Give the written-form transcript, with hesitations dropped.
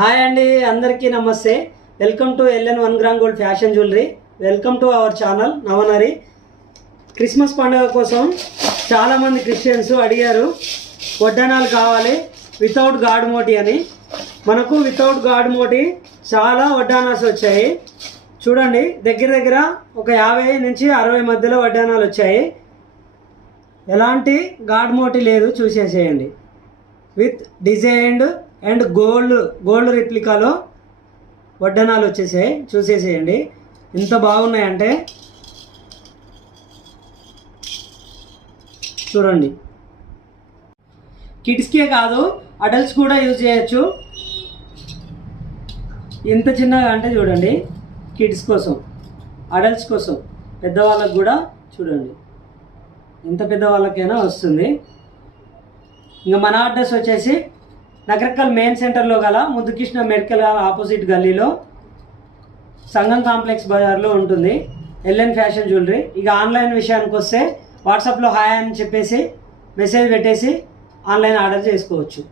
Hi అండి, అందరికీ నమస్తే. Welcome to LN 1 gram gold fashion jewellery. Welcome to our channel Navanari. Christmas పండుగ కోసం చాలామంది క్రిస్టియన్స్ అడిగారు వడ్డానాలు కావాలి వితౌట్ గాడ్ మోటి అని. మనకు వితౌట్ గాడ్ మోటి చాలా వడ్డానాస్ వచ్చాయి. చూడండి, దగ్గర దగ్గర ఒక 50 నుంచి 60 మధ్యలో వడ్డానాలు వచ్చాయి. ఎలాంటి గాడ్ మోటి లేదు, చూసేసేయండి. విత్ డిజైన్డ్ అండ్ గోల్డ్ రిప్లికాలో వడ్డానాలు వచ్చేసాయి, చూసేసేయండి. ఎంత బాగున్నాయంటే చూడండి. కిడ్స్కే కాదు, అడల్ట్స్ కూడా యూజ్ చేయొచ్చు. ఎంత చిన్నగా అంటే చూడండి, కిడ్స్ కోసం, అడల్ట్స్ కోసం, పెద్దవాళ్ళకు కూడా చూడండి, ఎంత పెద్దవాళ్ళకైనా వస్తుంది. ఇంకా మన అడ్రస్ వచ్చేసి నగరకల్ మెయిన్ సెంటర్లో గల ముద్దుకృష్ణ మెడికల్ ఆపోజిట్ గల్లీలో సంగం కాంప్లెక్స్ బజార్లో ఉంటుంది LN ఫ్యాషన్ జ్యువెలరీ. ఇక ఆన్లైన్ విషయానికి వస్తే వాట్సాప్లో హాయ్ అని చెప్పేసి మెసేజ్ పెట్టేసి ఆన్లైన్ ఆర్డర్ చేసుకోవచ్చు.